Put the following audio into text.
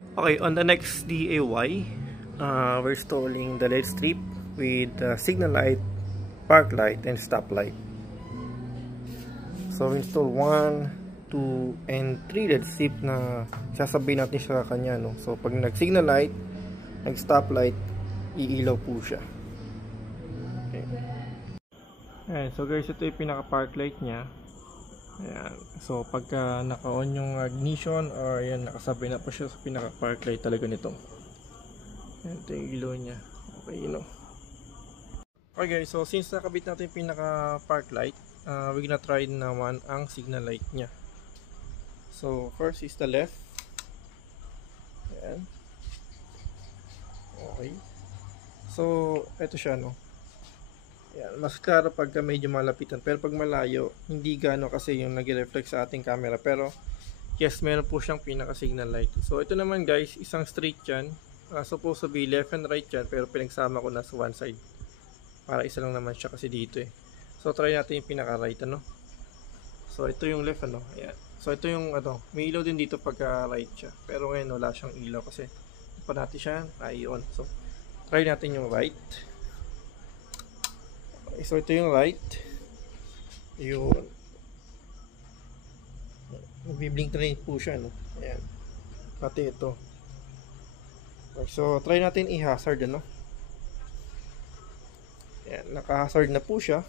Okay, on the next DIY, we're installing the LED strip with signal light, park light, and stop light. So we install 1, 2, and 3 LED strip na sasabihin natin sa kanya, no? So pag nag-signal light, nag-stop light, iilaw po siya. Okay. Ayan, so guys, ito yung pinaka-park light niya. Ayan. So pagka naka-on yung ignition or ayan, nakasabay na po siya sa pinaka-park light talaga nito. Ayan, ito yung ilaw niya. Okay, you know. Okay guys, so since nakabit natin yung pinaka-park light, we're gonna try naman ang signal light niya. So first is the left. Ayan. Okay. So ito siya, no. Ayan, mas klaro pagka medyo malapitan, pero pag malayo hindi gaano kasi yung nag-reflect sa ating camera. Pero yes, meron po siyang pinaka signal light. So ito naman guys, isang straight yan, supposed to be left and right yan, pero pinagsama ko na sa one side para isa lang naman siya kasi dito eh. So try natin yung pinaka right, ano. So ito yung left, ano. Ayan. So ito yung ano, may ilaw din dito pagka right siya, pero ngayon wala siyang ilaw kasi pa natin siya i-on. So try natin yung right. Okay, so ito yung right. Yun. Nagbiblink na rin po siya, no? Ayan. Pati ito. Okay, so try natin i-hazard, ano? Ayan, naka-hazard na po siya.